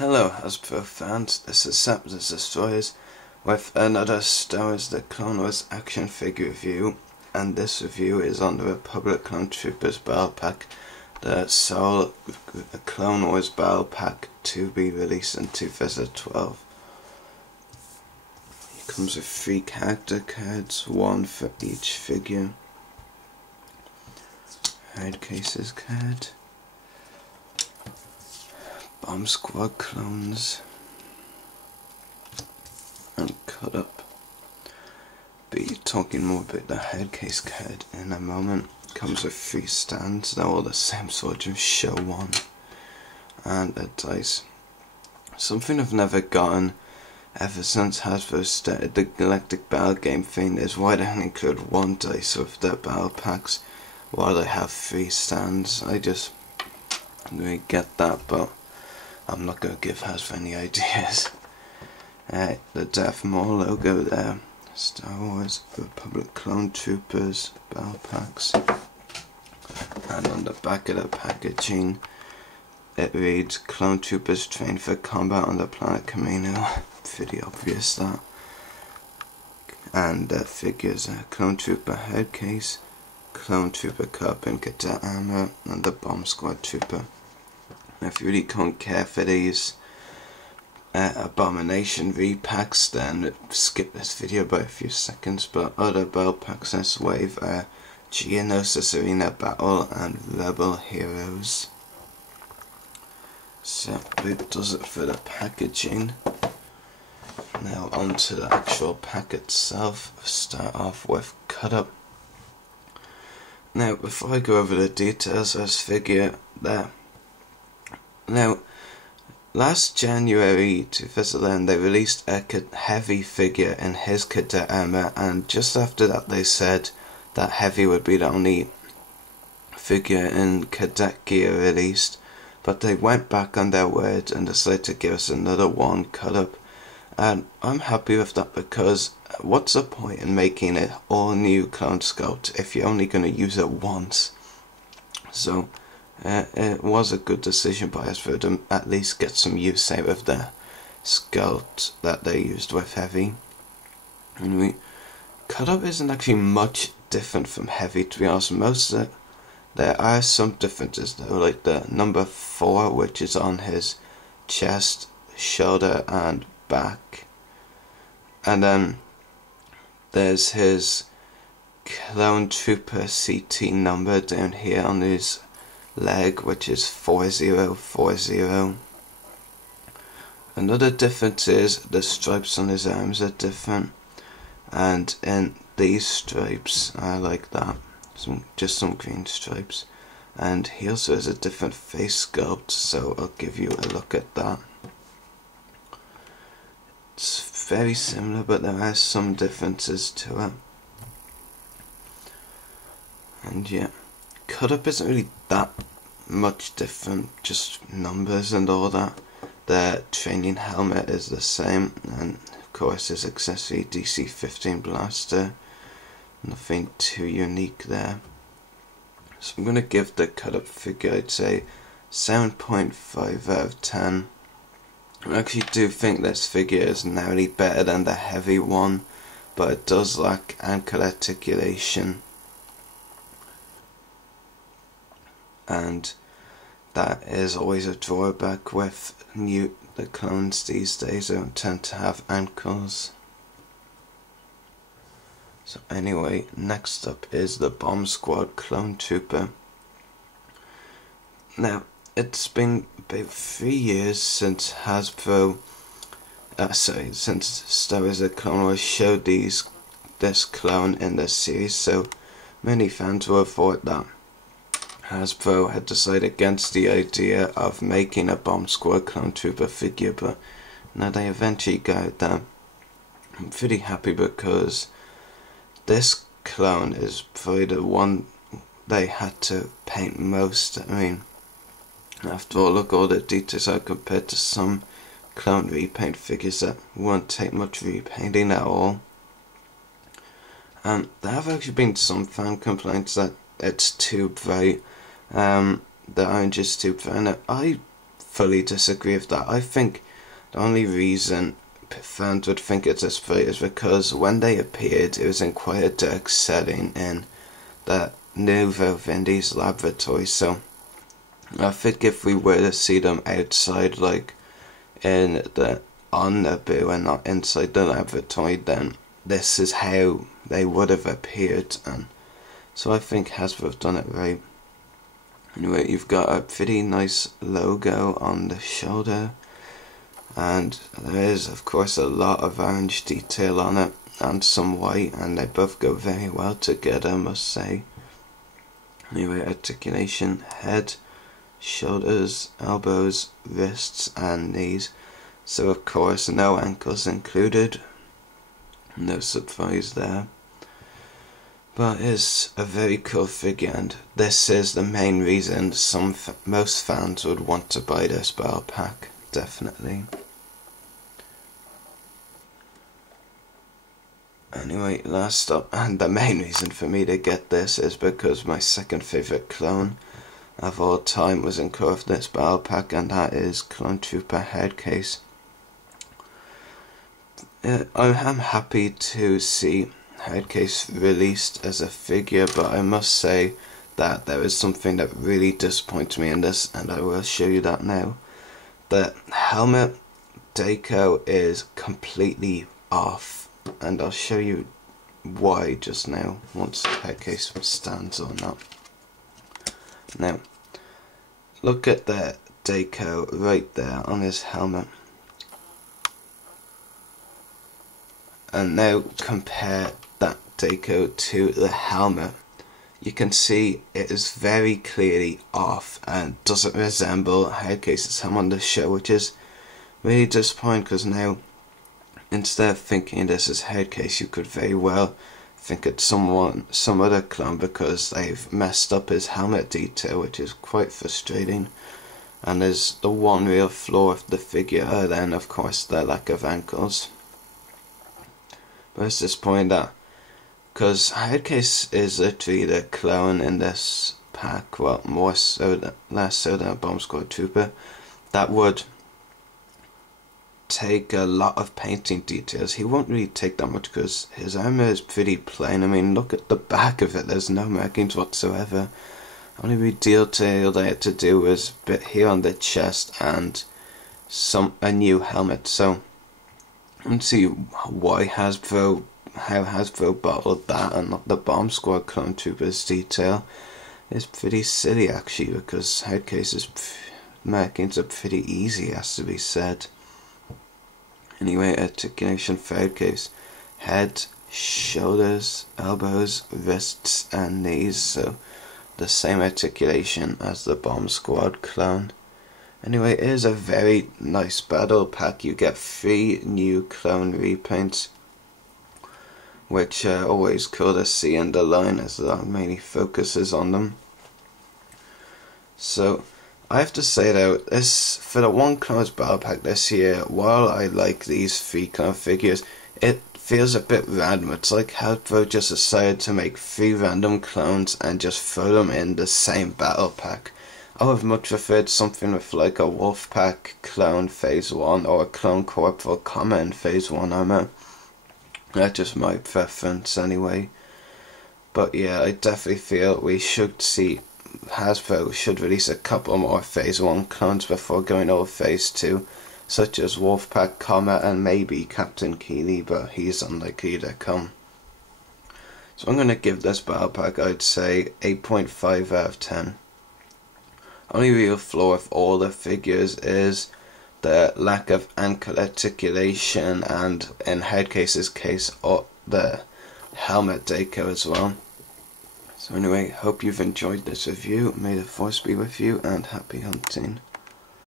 Hello Hasbro fans, this is Sapnus Destroyers with another Star Wars The Clone Wars action figure review, and this review is on the Republic Clone Troopers Battle Pack, the Seoul Clone Wars Battle Pack to be released in 2012. It comes with 3 character cards, 1 for each figure. Hard cases card. Bomb Squad clones and cut up. Be talking more about the headcase card in a moment. Comes with 3 stands, they're all the same sort of show one, and a dice. Something I've never gotten ever since Hasbro started the Galactic Battle game thing is why they don't include 1 dice with their battle packs while they have 3 stands. I just don't really get that, but I'm not going to give Hasbro any ideas. The Darth Maul logo there. Star Wars Republic Clone Troopers Battle Packs. And on the back of the packaging it reads, Clone Troopers train for combat on the planet Kamino. Pretty obvious that. And figures Clone Trooper headcase, Clone Trooper cup and cadet armor, and the Bomb Squad Trooper. If you really can't care for these Abomination repacks, then skip this video by a few seconds. But other battle packs in this wave are Geonosis Arena Battle and Rebel Heroes. So that does it for the packaging. Now onto the actual pack itself. Start off with cut up. Now before I go over the details of this figure there. Now, last January 2011 they released a Heavy figure in his cadet armor, and just after that they said that Heavy would be the only figure in cadet gear released, but they went back on their word and decided to give us another one cut up, and I'm happy with that, because what's the point in making an all new Clone Sculpt if you're only going to use it once? So it was a good decision by us for them at least get some use out of the sculpt that they used with Heavy. And cut up isn't actually much different from Heavy, to be honest. Most of it, there are some differences though, like the number 4, which is on his chest, shoulder and back, and then there's his Clone Trooper CT number down here on his leg, which is 4040. Another difference is the stripes on his arms are different, and in these stripes are like that, just some green stripes, and he also has a different face sculpt, so I'll give you a look at that. It's very similar, but there are some differences to it. And yeah, cut up isn't really that much different, just numbers and all that. The training helmet is the same, and of course his accessory DC-15 blaster. Nothing too unique there. So I'm going to give the cut up figure, I'd say 7.5 out of 10. I actually do think this figure is narrowly better than the Heavy one, but it does lack ankle articulation, and that is always a drawback with the clones these days. They don't tend to have ankles. So anyway, next up is the Bomb Squad Clone Trooper. Now, it's been about 3 years since Hasbro, since Star Wars The Clone Wars showed this clone in the series, so many fans will have thought that Hasbro had decided against the idea of making a Bomb Squad Clone Trooper figure, but now they eventually got it done. I'm pretty happy because this clone is probably the one they had to paint most. I mean, after all, look all the details are compared to some clone repaint figures that won't take much repainting at all. And there have actually been some fan complaints that it's too bright. The orange is too bright. I fully disagree with that. I think the only reason fans would think it's a sprite is because when they appeared, it was in quite a dark setting in the new Vivendi's laboratory. So I think if we were to see them outside, like in the on Naboo and not inside the laboratory, then this is how they would have appeared, and so I think Hasbro have done it right. Anyway, you've got a pretty nice logo on the shoulder, and there is of course a lot of orange detail on it and some white, and they both go very well together, I must say. Anyway, articulation: head, shoulders, elbows, wrists and knees. So of course no ankles included, no surprise there. But it's a very cool figure, and this is the main reason most fans would want to buy this battle pack, definitely. Anyway, last up, and the main reason for me to get this is because my second favourite clone of all time was in core of this battle pack, and that is Clone Trooper Headcase. I am happy to see Headcase released as a figure, but I must say that there is something that really disappoints me in this, and I will show you that now. The helmet deco is completely off, and I'll show you why just now, once Headcase stands on up. Now, look at the deco right there on his helmet. And now compare that deco to the helmet. You can see it is very clearly off and doesn't resemble Headcase's helmet on the show, which is really disappointing, because now instead of thinking this is Headcase, you could very well think it's some other clone, because they've messed up his helmet detail, which is quite frustrating. And there's the one real flaw of the figure, then of course the lack of ankles. But it's this point that, because Headcase is literally the clone in this pack, well, less so than a Bomb Squad Trooper, that would take a lot of painting details. He won't really take that much because his armor is pretty plain. I mean, look at the back of it, there's no markings whatsoever. Only real detail they had to do was a bit here on the chest and a new helmet. So let's see how Hasbro bottled that and not the Bomb Squad Clone Troopers detail. It's pretty silly actually, because Headcase's markings are pretty easy, has to be said. Anyway, articulation for Headcase: head, shoulders, elbows, wrists and knees, so the same articulation as the Bomb Squad clone. Anyway, it is a very nice battle pack. You get 3 new clone repaints, which are always cool to see in the line, as that mainly focuses on them. So I have to say though, this, for the One Clones battle pack this year, while I like these 3 clone figures, it feels a bit random. It's like Hasbro just decided to make 3 random clones and just throw them in the same battle pack. I would have much preferred something with like a Wolfpack clone phase 1 or a Clone Corporal Comma in phase 1 armor. That's just my preference anyway. But yeah, I definitely feel we should see Hasbro should release a couple more phase 1 clones before going over phase 2, such as Wolfpack Comma and maybe Captain Keeley, but he's unlikely to come. So I'm going to give this battle pack, I'd say, 8.5 out of 10. Only real flaw of all the figures is the lack of ankle articulation, and in Headcase's case, the helmet deco as well. So anyway, hope you've enjoyed this review. May the Force be with you, and happy hunting.